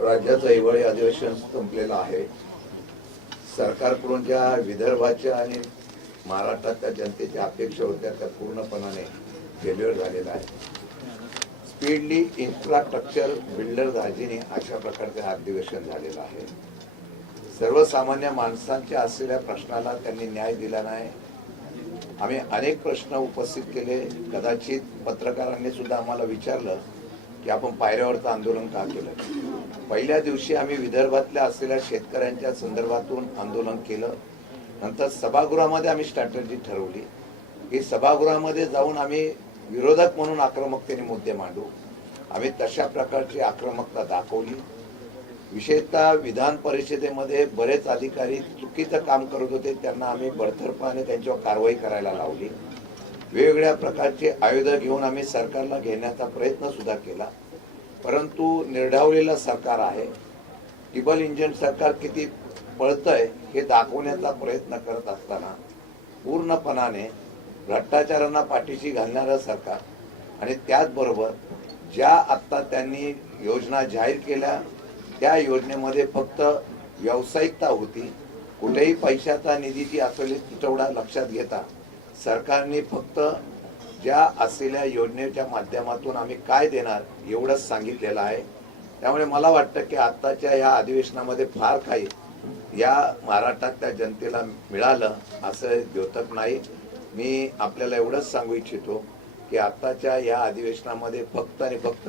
राज्याचं हिवाळी अधिवेशन संपलेलं आहे. सरकारकडून ज्या विदर्भाच्या आणि महाराष्ट्रातल्या जनतेच्या अपेक्षा होत्या त्या पूर्णपणाने फेल्युअर झालेला आहे. स्पीडली इन्फ्रास्ट्रक्चर बिल्डर दाजीने अशा प्रकारचे अधिवेशन झालेलं आहे. सर्वसामान्य माणसांच्या असलेल्या प्रश्नाला त्यांनी न्याय दिला नाही. आम्ही अनेक प्रश्न उपस्थित केले. कदाचित पत्रकारांनी सुद्धा आम्हाला विचारलं की आपण पायऱ्यावरचं आंदोलन का केलं. पहिल्या दिवशी आम्ही विदर्भातल्या असलेल्या शेतकऱ्यांच्या संदर्भातून आंदोलन केलं. नंतर सभागृहामध्ये आम्ही स्ट्रॅटेजी ठरवली की सभागृहामध्ये जाऊन आम्ही विरोधक म्हणून आक्रमकतेने मुद्दे मांडू. आम्ही तशा प्रकारची आक्रमकता दाखवली. विशेषतः विधान परिषदेमध्ये बरेच अधिकारी चुकीचं काम करत होते, त्यांना आम्ही बडतर्फाने त्यांच्यावर कारवाई करायला लावली. वेगवेगळ्या प्रकारचे आयुध घेऊन आम्ही सरकारला घेण्याचा प्रयत्न सुद्धा केला. परंतु निर्ढावलेलं सरकार आहे. टिबल इंजिन सरकार किती पळतंय हे दाखवण्याचा प्रयत्न करत असताना पूर्णपणाने भ्रष्टाचारांना पाठीशी घालणारं सरकार आणि त्याचबरोबर ज्या आत्ता त्यांनी योजना जाहीर केल्या त्या योजनेमध्ये फक्त व्यावसायिकता होती. कुठेही पैशाचा निधीची असलेली तुटवडा लक्षात घेता सरकारने फक्त ज्या असलेल्या योजनेच्या माध्यमातून आम्ही काय देणार एवढंच सांगितलेलं आहे. त्यामुळे मला वाटतं की आत्ताच्या या अधिवेशनामध्ये फार काही या महाराष्ट्रातल्या जनतेला मिळालं असं द्योतक नाही. मी आपल्याला एवढंच सांगू इच्छितो की आत्ताच्या या अधिवेशनामध्ये फक्त आणि फक्त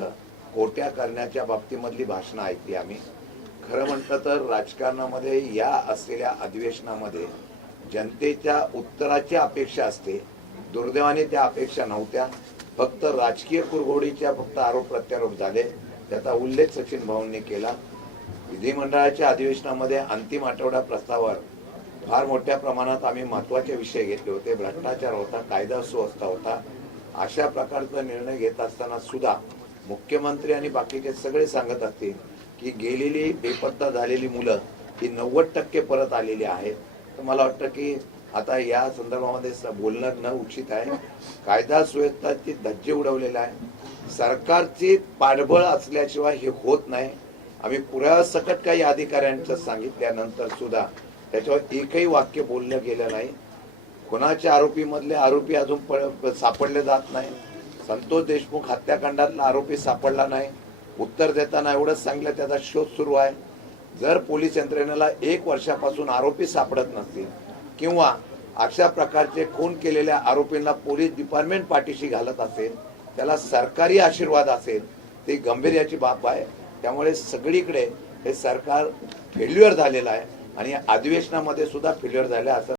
कोट्या करण्याच्या बाबतीमधली भाषणं ऐकली आम्ही. खरं म्हटलं तर राजकारणामध्ये या असलेल्या अधिवेशनामध्ये जनतेच्या उत्तराची अपेक्षा असते. दुर्दैवाने त्या अपेक्षा नव्हत्या. फक्त राजकीय कुरघोडीच्या फक्त आरोप प्रत्यारोप झाले. त्याचा उल्लेख सचिन भाऊंनी केला. विधिमंडळाच्या अधिवेशनामध्ये अंतिम आठवडा प्रस्तावावर फार मोठ्या प्रमाणात आम्ही महत्वाचे विषय घेतले होते. भ्रष्टाचार होता, कायदा सुव्यवस्था होता. अशा प्रकारचा निर्णय घेत असताना सुद्धा मुख्यमंत्री आणि बाकीचे सगळे सांगत असतील की गेलेली बेपत्ता झालेली मुलं ही 90% परत आलेली आहेत. तर मला वाटतं की आता या संदर्भामध्ये बोलणं न उचित आहे. कायदा सुव्यवस्थेची धज्जे उडवलेला आहे. सरकारची पाठबळ असल्याशिवाय हे होत नाही. आम्ही पुराव्यासकट काही अधिकाऱ्यांचं सांगितल्यानंतर सुद्धा त्याच्यावर एकही वाक्य बोललं गेलं नाही. कोणाच्या आरोपीमधले आरोपी अजून सापडले जात नाही. संतोष देशमुख हत्याकांडातला आरोपी सापडला नाही. उत्तर देताना एवढंच सांगितलं त्याचा शोध सुरू आहे. जर पोलीस यंत्रणेला 1 वर्षापासून आरोपी सापडत नसतील किंवा अशा प्रकारचे खून केलेल्या आरोपींना पोलीस डिपार्टमेंट पाठीशी घालत असेल, त्याला सरकारी आशीर्वाद असेल, ती गांभीर्याची बाब आहे. त्यामुळे सगळीकडे हे सरकार फेल्युअर झालेलं आहे आणि अधिवेशनामध्ये सुद्धा फेल्युअर झालं असं